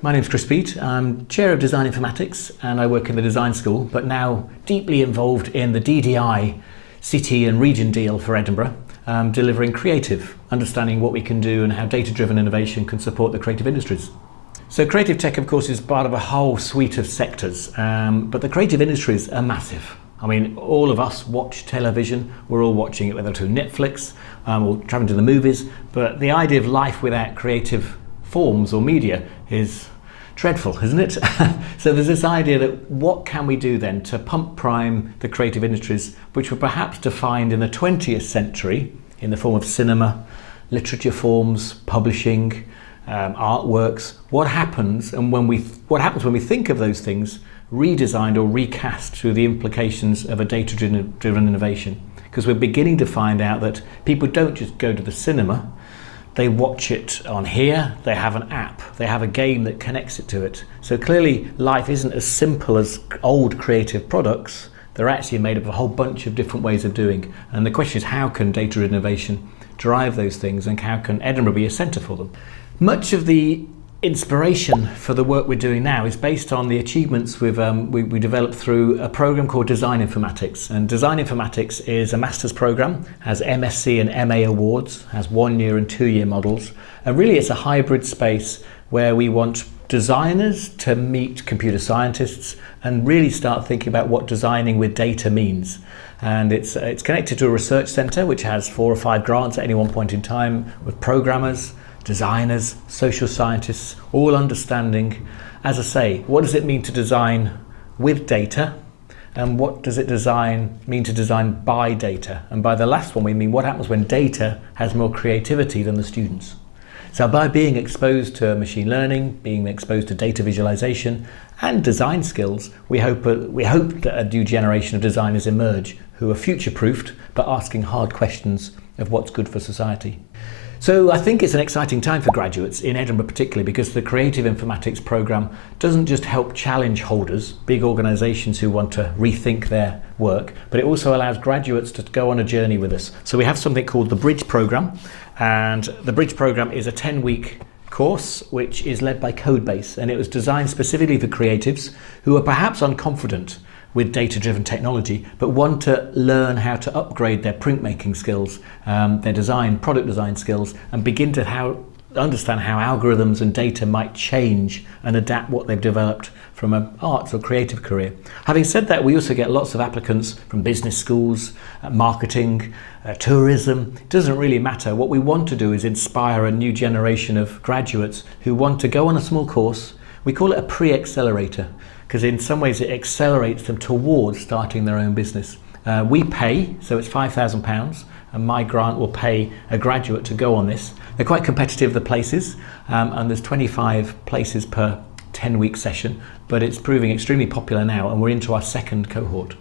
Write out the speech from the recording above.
My name's Chris Peat. I'm Chair of Design Informatics and I work in the design school, but now deeply involved in the DDI city and region deal for Edinburgh, delivering creative, understanding what we can do and how data-driven innovation can support the creative industries. So creative tech, of course, is part of a whole suite of sectors, but the creative industries are massive. I mean, all of us watch television, we're all watching it, whether through Netflix or traveling to the movies, but the idea of life without creative forms or media is dreadful, isn't it? So there's this idea that what can we do then to pump prime the creative industries, which were perhaps defined in the 20th century in the form of cinema, literature forms, publishing, artworks. What happens when we think of those things redesigned or recast through the implications of a data-driven innovation? Because we're beginning to find out that people don't just go to the cinema, they watch it on here, they have an app, they have a game that connects it to it. So clearly life isn't as simple as old creative products. They're actually made up of a whole bunch of different ways of doing. And the question is, how can data innovation drive those things and how can Edinburgh be a centre for them? Much of the inspiration for the work we're doing now is based on the achievements we developed through a program called Design Informatics. And Design Informatics is a master's program, has MSc and MA awards, has 1-year and 2-year models. And really it's a hybrid space where we want designers to meet computer scientists and really start thinking about what designing with data means. And it's connected to a research centre which has 4 or 5 grants at any one point in time with programmers, designers, social scientists, all understanding, as I say, what does it mean to design with data and what does it mean to design by data? And by the last one we mean what happens when data has more creativity than the students. So by being exposed to machine learning, being exposed to data visualization and design skills, we hope that a new generation of designers emerge who are future-proofed but asking hard questions of what's good for society. So I think it's an exciting time for graduates in Edinburgh particularly because the Creative Informatics programme doesn't just help challenge holders, big organisations who want to rethink their work, but it also allows graduates to go on a journey with us. So we have something called the Bridge programme, and the Bridge programme is a 10-week course which is led by Codebase, and it was designed specifically for creatives who are perhaps unconfident with data-driven technology, but want to learn how to upgrade their printmaking skills, their product design skills, and begin to understand how algorithms and data might change and adapt what they've developed from an arts or creative career. Having said that, we also get lots of applicants from business schools, marketing, tourism. It doesn't really matter. What we want to do is inspire a new generation of graduates who want to go on a small course. We call it a pre-accelerator, because in some ways it accelerates them towards starting their own business. We pay, so it's £5,000, and my grant will pay a graduate to go on this. They're quite competitive, the places, and there's 25 places per 10-week session, but it's proving extremely popular now, and we're into our second cohort.